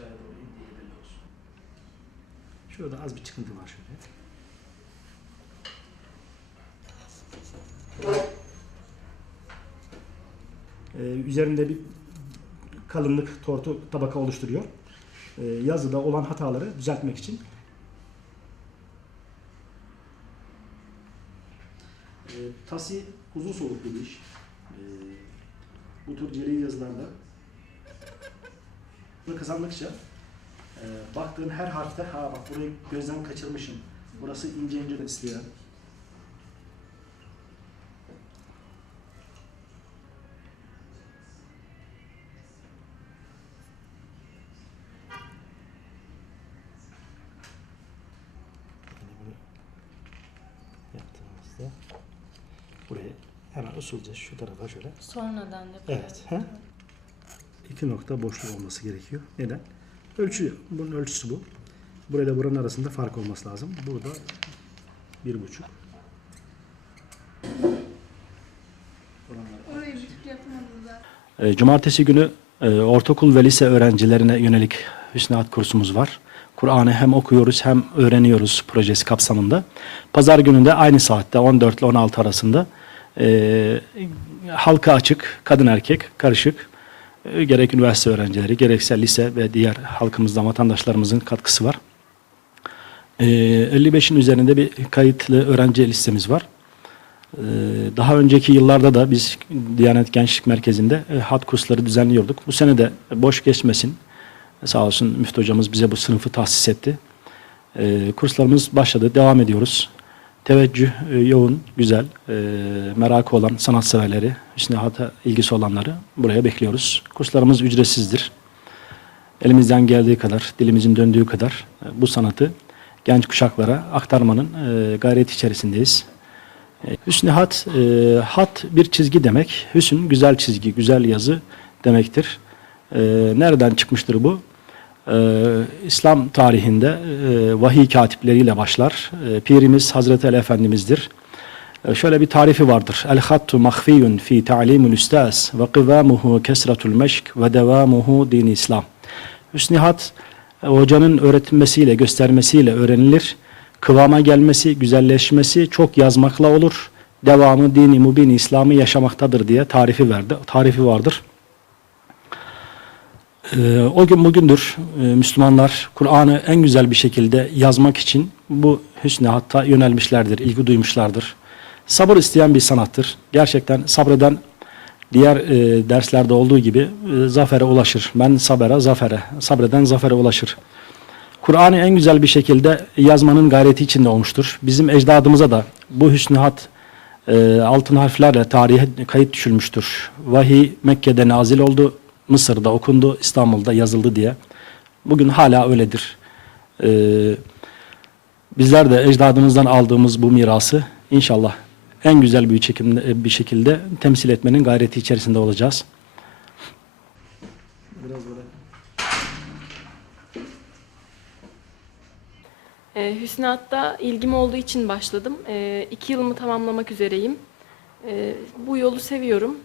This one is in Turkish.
aşağıya doğru indiği belli olsun. Şurada az bir çıkıntı var şöyle. Ee, üzerinde bir kalınlık tortu tabaka oluşturuyor. Ee, yazıda olan hataları düzeltmek için. Ee, tasi uzun soluklu bir iş. Ee, bu tür ceri yazılarda bunu kazandıkça e, baktığın her harfte ha bak burayı gözden kaçırmışım. Burası ince ince de yaptığımızda burayı hemen usulca şu tarafa şöyle Sonradan yapıyor. Evet. He? İki nokta boşluk olması gerekiyor. Neden? Ölçü, bunun ölçüsü bu. Burayla buranın arasında fark olması lazım. Burada bir buçuk. E, Cumartesi günü e, ortaokul ve lise öğrencilerine yönelik Hüsnü kursumuz var. Kur'an'ı hem okuyoruz hem öğreniyoruz projesi kapsamında. Pazar gününde aynı saatte 14 ile 16 arasında e, halka açık, kadın erkek karışık gerek üniversite öğrencileri gerekse lise ve diğer halkımızdan vatandaşlarımızın katkısı var. E, 55'in üzerinde bir kayıtlı öğrenci listemiz var. Ee, Daha önceki yıllarda da biz Diyanet Gençlik Merkezi'nde e, hat kursları düzenliyorduk. Bu sene de boş geçmesin. Sağ olsun Müftü hocamız bize bu sınıfı tahsis etti. Ee, Kurslarımız başladı, devam ediyoruz. Teveccüh e, yoğun, güzel, e, merakı olan sanatseverleri, Hüsnü Hat'a ilgisi olanları buraya bekliyoruz. Kurslarımız ücretsizdir. Elimizden geldiği kadar, dilimizin döndüğü kadar e, bu sanatı genç kuşaklara aktarmanın e, gayreti içerisindeyiz. E, Hüsnü hat, e, hat bir çizgi demek. Hüsn güzel çizgi, güzel yazı demektir. E, nereden çıkmıştır bu? E, İslam tarihinde e, vahiy katipleriyle başlar. E, Pirimiz Hazreti Ali Efendimiz'dir. E, şöyle bir tarifi vardır. El hattu mahfiyun fi ta'limul ustaz ve kıvamuhu kesratul meşk ve devamuhu din İslam. Hüsnü hat e, hocanın öğretilmesiyle, göstermesiyle öğrenilir. Kıvama gelmesi, güzelleşmesi çok yazmakla olur. Devamı dini mubin İslam'ı yaşamaktadır diye tarifi verdi. Tarifi vardır. Ee, o gün bugündür e, Müslümanlar Kur'an'ı en güzel bir şekilde yazmak için bu hüsnü hatta yönelmişlerdir, ilgi duymuşlardır. Sabır isteyen bir sanattır. Gerçekten sabreden diğer e, derslerde olduğu gibi e, zafere ulaşır. Ben sabere, zafere, sabreden zafere ulaşır. Kur'an'ı en güzel bir şekilde yazmanın gayreti içinde olmuştur. Bizim ecdadımıza da bu hüsnü hat e, altın harflerle tarihe kayıt düşülmüştür. Vahiy Mekke'de nazil oldu, Mısır'da okundu, İstanbul'da yazıldı diye. Bugün hala öyledir. E, bizler de ecdadımızdan aldığımız bu mirası inşallah en güzel bir şekilde, bir şekilde temsil etmenin gayreti içerisinde olacağız. Biraz böyle Ee, Hüsnat'ta ilgim olduğu için başladım. Ee, iki yılımı tamamlamak üzereyim. Ee, bu yolu seviyorum.